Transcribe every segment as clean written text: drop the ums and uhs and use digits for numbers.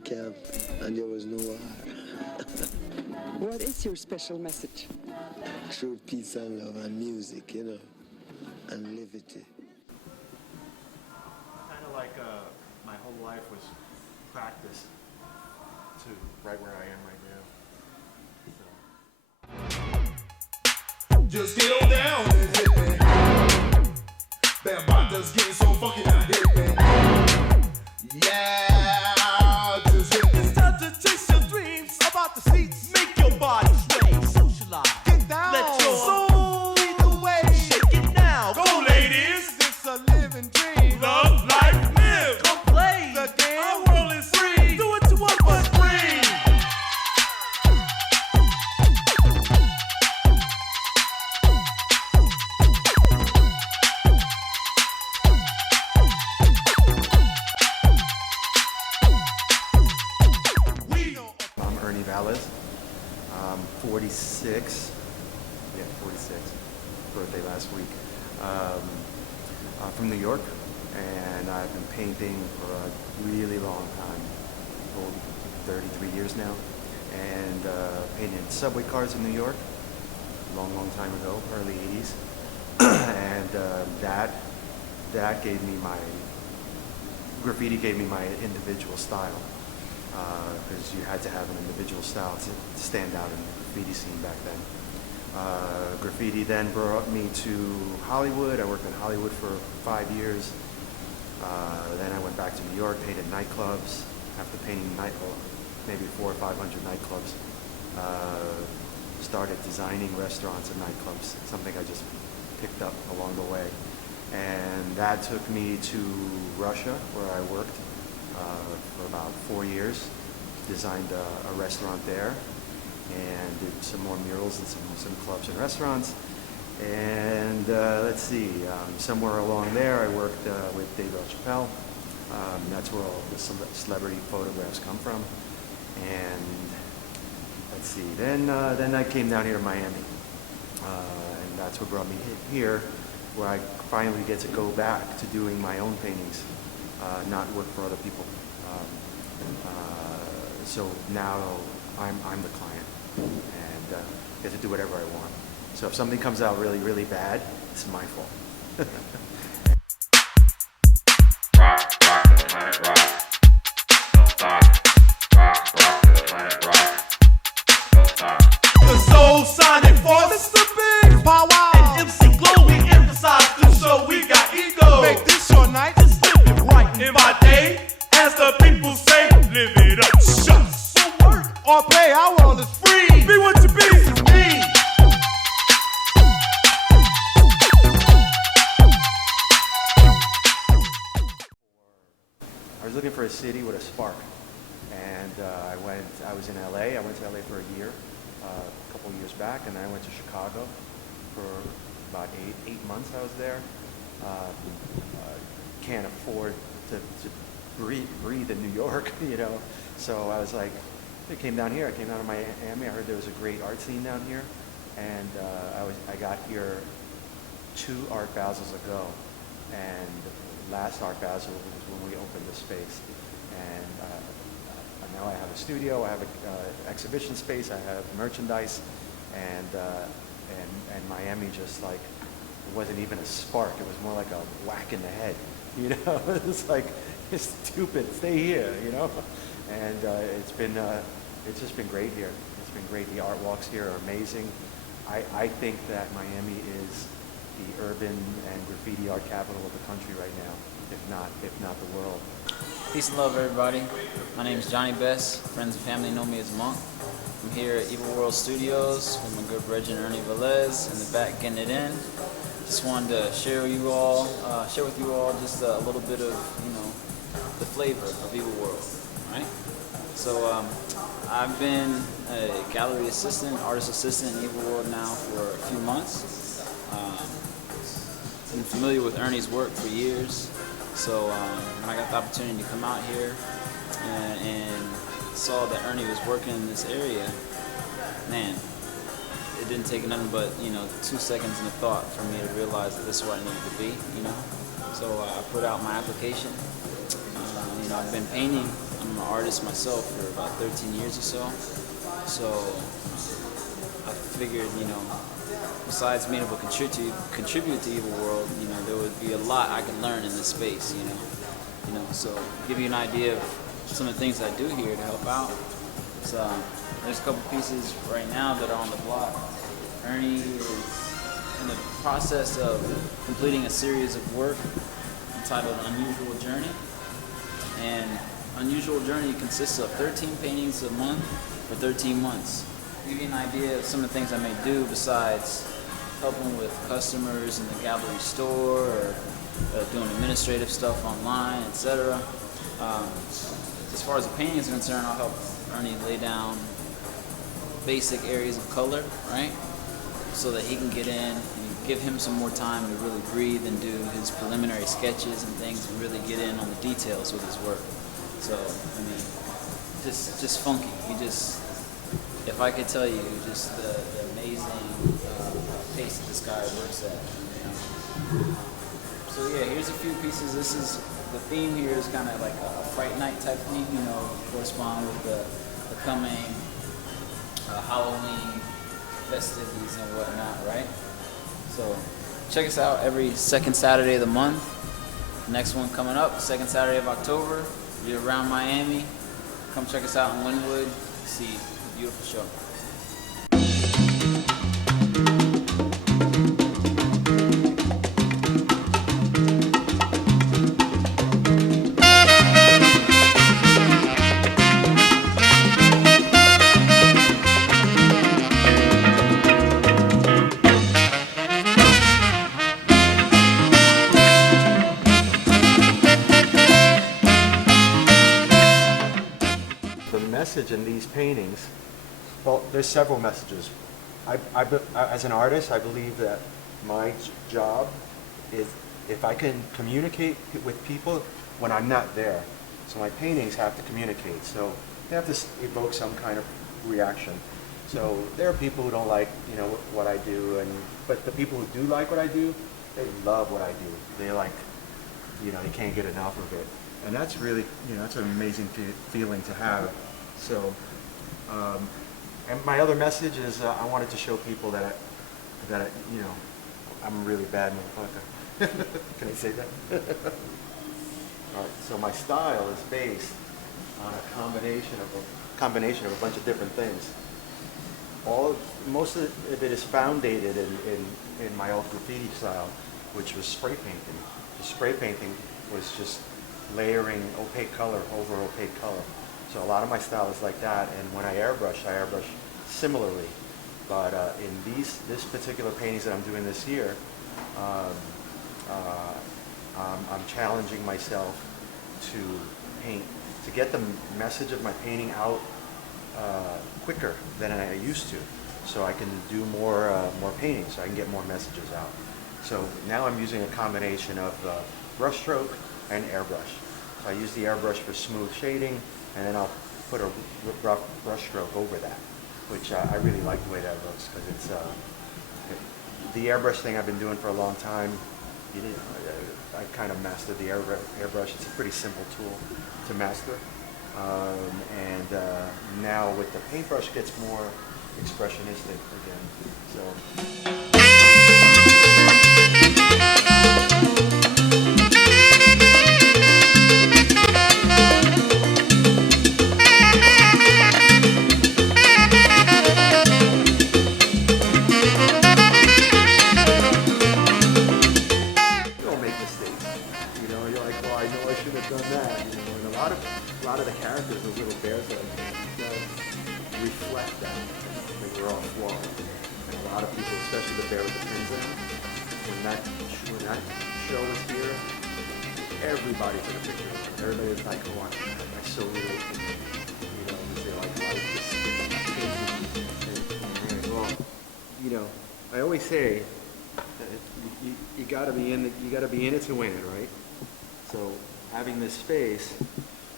the camp, and there was no war. What is your special message? Truth, peace, and love, and music, you know, and liberty. Kind of like my whole life was practice to right where I am right now. So. Just get on down and hit me. Bam, just getting so funky now, hit me. Yeah, just hit me. It's time to chase your dreams about the seats. Make your body sway, socialize. Get down. Let your soul lead the way. Shake it now. Go, ladies. It's a living dream. Love, life, live. Come play the game. Our world is free. Do it to us, but free. I'm Erni Vales. I'm 46. Yeah, 46. Birthday last week. I'm from New York, and I've been painting for a really long time, over 33 years now, and painted subway cars in New York a long, long time ago, early 80s, and that gave me graffiti gave me my individual style. Because you had to have an individual style to stand out in the graffiti scene back then. Graffiti then brought me to Hollywood. I worked in Hollywood for 5 years. Then I went back to New York, painted nightclubs. After painting maybe 400 or 500 nightclubs, started designing restaurants and nightclubs, something I just picked up along the way. And that took me to Russia, where I worked for about 4 years, designed a restaurant there, and did some more murals in some clubs and restaurants. And let's see, somewhere along there I worked with Dave Chappelle. That's where all the celebrity photographs come from. And let's see, then I came down here to Miami, and that's what brought me here, where I finally get to go back to doing my own paintings. Not work for other people. So now I'm the client, and get to do whatever I want. So if something comes out really, really bad, it's my fault. Rock the planet, rock. Don't stop. Rock the planet, rock. Don't stop. The soul signing for Mr. Big Power and MC Glow. We emphasize the show. We got ego. Make this your night. Just live it right in my day. As the people say, live it up. Shucks. So work or play. Our world is free. Be what you be. This is me. I was looking for a city with a spark, and I was in LA. I went to LA for a year, a couple years back, and then I went to Chicago for about eight months. I was there. Can't afford to breathe in New York, you know. So I was like, I came down here. I came down to Miami. I heard there was a great art scene down here, and I got here 2 Art Basels ago, and last Art Basel was when we opened the space, and now I have a studio. I have an exhibition space. I have merchandise, and Miami just like, it wasn't even a spark. It was more like a whack in the head, you know. It's like, it's stupid. Stay here, you know. And it's just been great here. It's been great. The art walks here are amazing. I think that Miami is the urban and graffiti art capital of the country right now, if not the world. Peace and love, everybody. My name is Johnny Best. Friends and family know me as Monk. I'm here at Evil World Studios with my good brethren Erni Vales in the back getting it in. Just wanted to share with you all just a little bit of, you know, the flavor of Evil World. Right? So I've been a gallery assistant, artist assistant in Evil World now for a few months. Been familiar with Erni's work for years. So when I got the opportunity to come out here and saw that Erni was working in this area, man, it didn't take nothing but, you know, 2 seconds in a thought for me to realize that this is where I needed to be, you know. So I put out my application. You know, I've been painting I'm an artist myself for about 13 years or so. So I figured, besides being able to contribute to Evil World, there would be a lot I can learn in this space, So give you an idea of some of the things I do here to help out. So there's a couple pieces right now that are on the block. Erni is in the process of completing a series of work entitled Unusual Journey. And Unusual Journey consists of 13 paintings a month for 13 months. To give you an idea of some of the things I may do besides helping with customers in the gallery store or doing administrative stuff online, etc. As far as the paintings are concerned, I'll help Erni lay down basic areas of color, right? So that he can get in and give him some more time to really breathe and do his preliminary sketches and things and really get in on the details with his work. So, just funky. If I could tell you just the amazing pace that this guy works at. So yeah, here's a few pieces. The theme here is kind of like a Fright Night type theme, correspond with the coming Halloween festivities and whatnot, right? So check us out every second Saturday of the month. Next one coming up, second Saturday of October. If you're around Miami, come check us out in Wynwood. See a beautiful show. The message in these paintings, well, there's several messages. As an artist, I believe that my job is if I can communicate with people when I'm not there. So my paintings have to communicate. So they have to evoke some kind of reaction. So there are people who don't like, what I do, but the people who do like what I do, they love what I do. They like, they can't get enough of it. And that's really, that's an amazing feeling to have. So, and my other message is I wanted to show people that I'm a really bad motherfucker. Can I say that? All right. So my style is based on a combination of a bunch of different things. Most of it is founded in my old graffiti style, which was spray painting. The spray painting was just layering opaque color over opaque color. So a lot of my style is like that, and when I airbrush similarly. But in this particular paintings that I'm doing this year, I'm challenging myself to get the message of my painting out quicker than I used to, so I can do more paintings, so I can get more messages out. So now I'm using a combination of brushstroke and airbrush. So I use the airbrush for smooth shading, and then I'll put a rough brushstroke over that, which I really like the way that looks, because it's the airbrush thing I've been doing for a long time. I kind of mastered the airbrush. It's a pretty simple tool to master. And now with the paintbrush gets more expressionistic again. So. A lot of the characters, those little bears that I painted, reflect that. Like we're all flawed. And a lot of people, especially the bear with the pins in it, when that show was here, everybody took a picture of it. Everybody was like, oh, I so relate to it. Because they like this painting. Well, I always say that you gotta be in it to win it, right? So having this space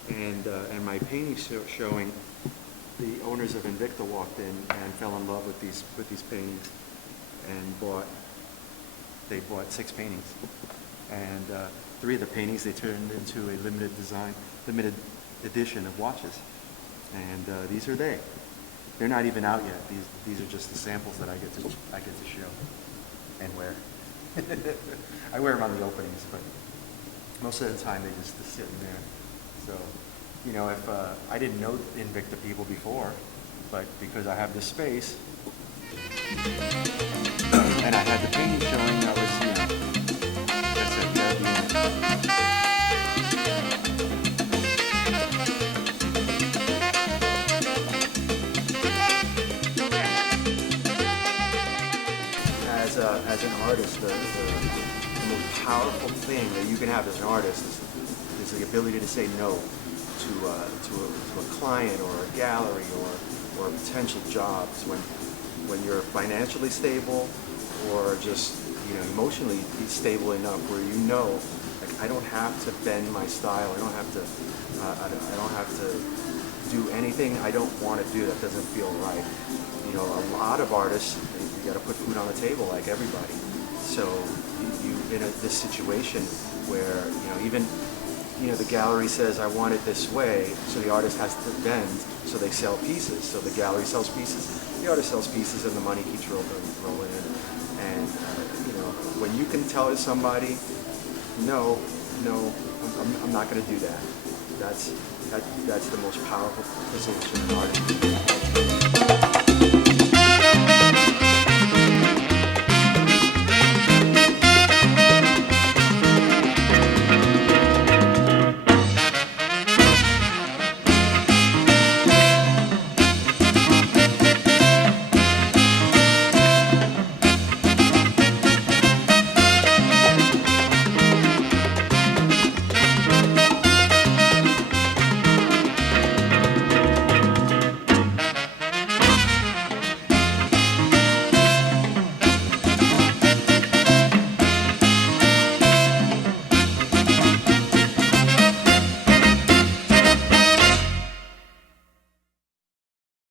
and my painting showing, the owners of Invicta walked in and fell in love with these paintings, and they bought 6 paintings, and 3 of the paintings they turned into a limited edition of watches, and these are they. They're not even out yet. These are just the samples that I get to show and wear. I wear them on the openings, but most of the time they just sit in there. So, you know, if I didn't know Invicta people before, but because I have this space and I had the painting showing, I was, you know, that's it. That'd be it. As an artist, the most powerful thing that you can have as an artist is the ability to say no to a client or a gallery or potential jobs when you're financially stable or just, you know, emotionally stable enough where you know, like, I don't have to bend my style. I don't have to do anything I don't want to do that doesn't feel right. You know, a lot of artists, you got to put food on the table like everybody. So you in this situation where, you know, even, you know, the gallery says I want it this way, so the artist has to bend, so they sell pieces. So the gallery sells pieces, the artist sells pieces, and the money keeps rolling in. And you know, when you can tell somebody, no, I'm not going to do that. That's the most powerful position in art.